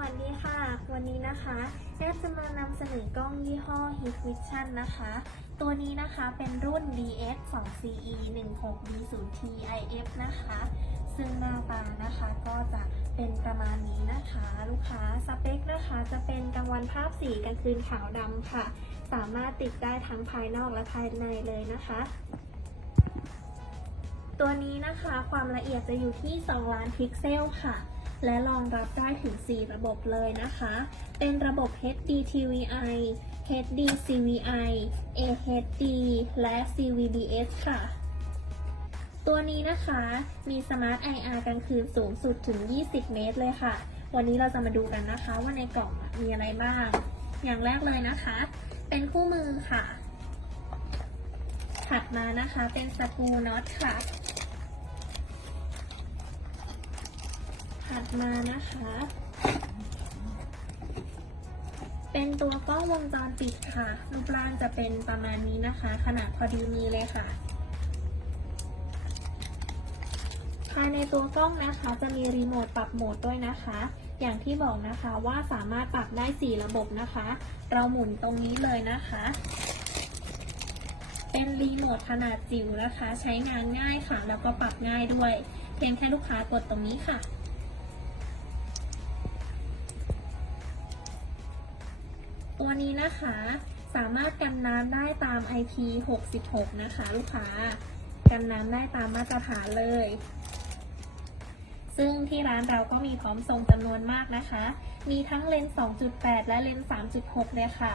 วัสดีค่ะ วันนี้นะคะแอดจะมานำเสนอกล้องยี่ห้อ Hit Vision นะคะ ตัวนี้นะคะเป็นรุ่น DS 2 CE 16 D 0 T IF นะคะ ซึ่งหน้าตานะคะก็จะเป็นประมาณนี้นะคะ ลูกค้าสเปคนะคะจะเป็นกลางวันภาพสีกลางคืนขาวดำค่ะ สามารถติดได้ทั้งภายนอกและภายในเลยนะคะตัวนี้นะคะความละเอียดจะอยู่ที่ 2 ล้านพิกเซลค่ะ และรองรับได้ถึง 4 ระบบเลยนะคะ เป็นระบบ HD TVI HD CVI AHD และ CVBS ค่ะ ตัวนี้นะคะมี Smart IR กลางคืนสูงสุดถึง 20 เมตรเลยค่ะ วันนี้เราจะมาดูกันนะคะว่าในกล่องมีอะไรบ้าง อย่างแรกเลยนะคะ เป็นคู่มือค่ะ ถัดมานะคะเป็นสกรูน็อตค่ะ ถัดมานะคะ เป็นตัวกล้องวงจรปิดค่ะ รูปร่างจะเป็นประมาณนี้นะคะ ขนาดพอดีมีเลยค่ะ ภายในตัวกล้องนะคะ จะมีรีโมทปรับโหมดด้วยนะคะ อย่างที่บอกนะคะว่าสามารถปรับได้ 4 ระบบนะคะ เราหมุนตรงนี้เลยนะคะ เป็นรีโมทขนาดจิ๋วนะคะ ใช้งานง่ายค่ะ แล้วก็ปรับง่ายด้วย เพียงแค่ลูกค้ากดตรงนี้ค่ะ ตัวนี้นะคะ สามารถกันน้ำได้ตาม IP66 นะคะ ลูกค้า กันน้ำได้ตามมาตรฐานเลย ซึ่งที่ร้านเราก็มีพร้อมส่งจำนวนมากนะคะ มีทั้งเลนส์ 2.8 และเลนส์ 3.6 เลยค่ะ